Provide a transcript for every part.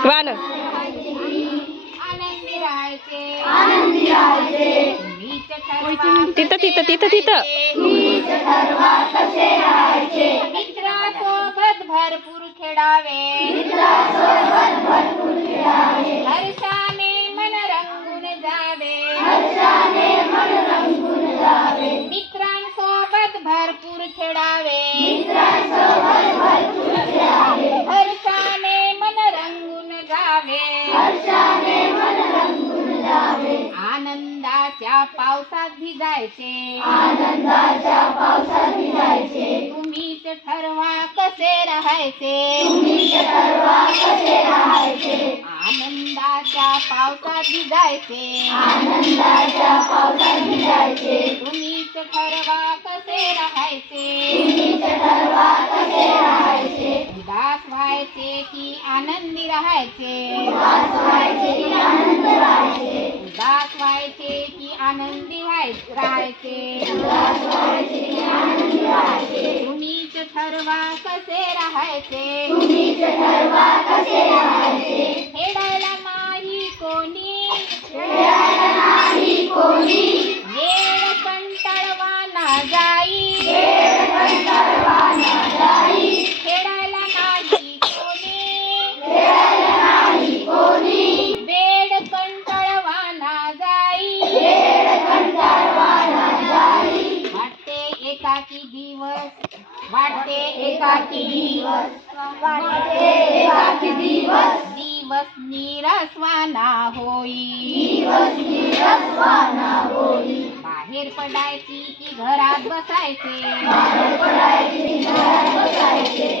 वान आनंदी राहायचे तुम्हीच ठरवा तिथं तिथं तिथं तिथं मित्रासोबत भरपूर खेळावे हर्षाने मन रंगून जावे मित्रांसोबत भरपूर खेळावे हर्षाने मन रंगून जावे आनंदाच्या पावसात भिजायचे तुम्हीच ठरवा कसे राहायचे आनंदाच्या पावसात भिजायचे तुम्हीच ठरवा कसे राहायचे उदास व्हायचे की आनंदी राहायचे उदास व्हायचे की आनंदी राहायचे तुम्हीच ठरवा कसे राहायचे खेळायला नाही कोणी वेळ कंटाळवा ना जाई खेळायला नाही कोणी वेळ कंटाळवा ना जाई वाटते एकाकी दिवस निरस्वाना होई बाहेर पडायची की घरात बसायचे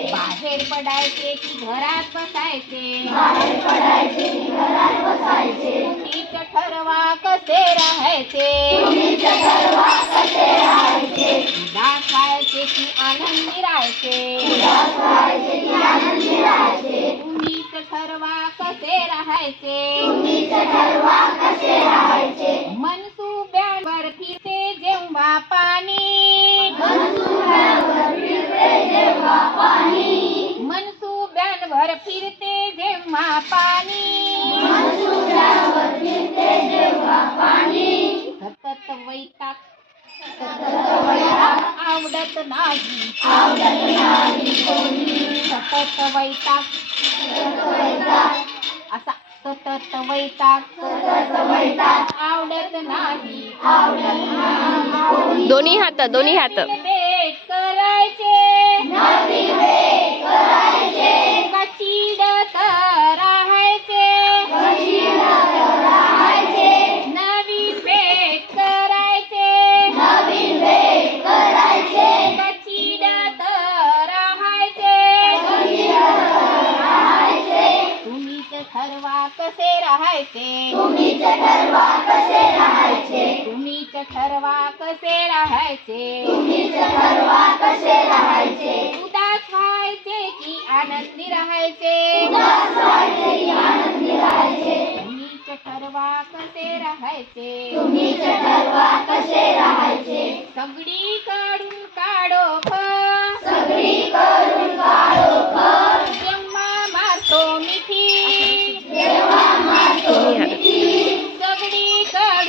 बाहेर पडायचे की घरात बसायचे तुम्हीच ठरवा कसे राहायचे उदास व्हायचे की आनंदी राहायचे तुम्हीच ठरवा कसे राहायचे मनसुब्यांवर फिरते जेव्हा पाणी मनसुब्यांवर फिरते जेव्हा पाणी सतत वैताग आवडत नाही सतत वैताग असा सतत वैताग आवडत नाही दोन्ही हात भेट करायचे कचिडत राहायचे नवीन भेट करायचे कचिडत राहायचे तुम्हीच ठरवा कसे राहायचे तुम्हीच ठरवा कसे राहायचे उदास व्हायचे की आनंदी राहायचे तुम्हीच ठरवा कसे राहायचे सगळी कडून काढो जेव्हा मारतो मिठी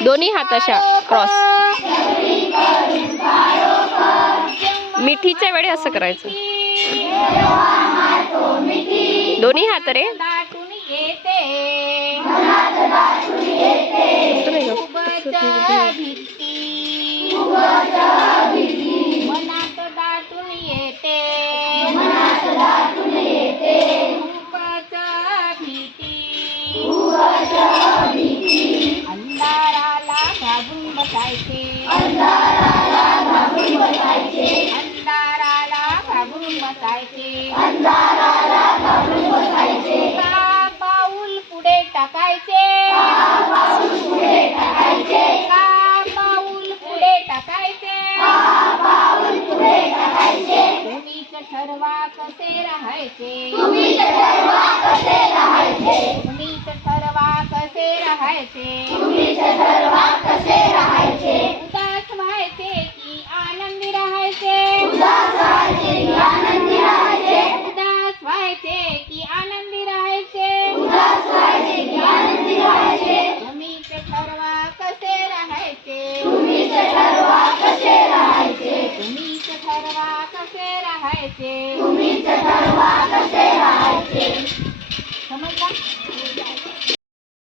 दोन्ही हात अशा क्रॉस मिठीच्या वेळी असं करायचं दोन्ही हात रे दाटून येते भीती मनात दाटून येते खूपच भीती अंधाराला घाबरून बसायचे का पाऊल पुढे टाकायचे तुम्हीच ठरवा कसे राहायचे उदास व्हायचे की आनंदी राहायचे उदास व्हायचे की आनंदी राहायचे राहायचे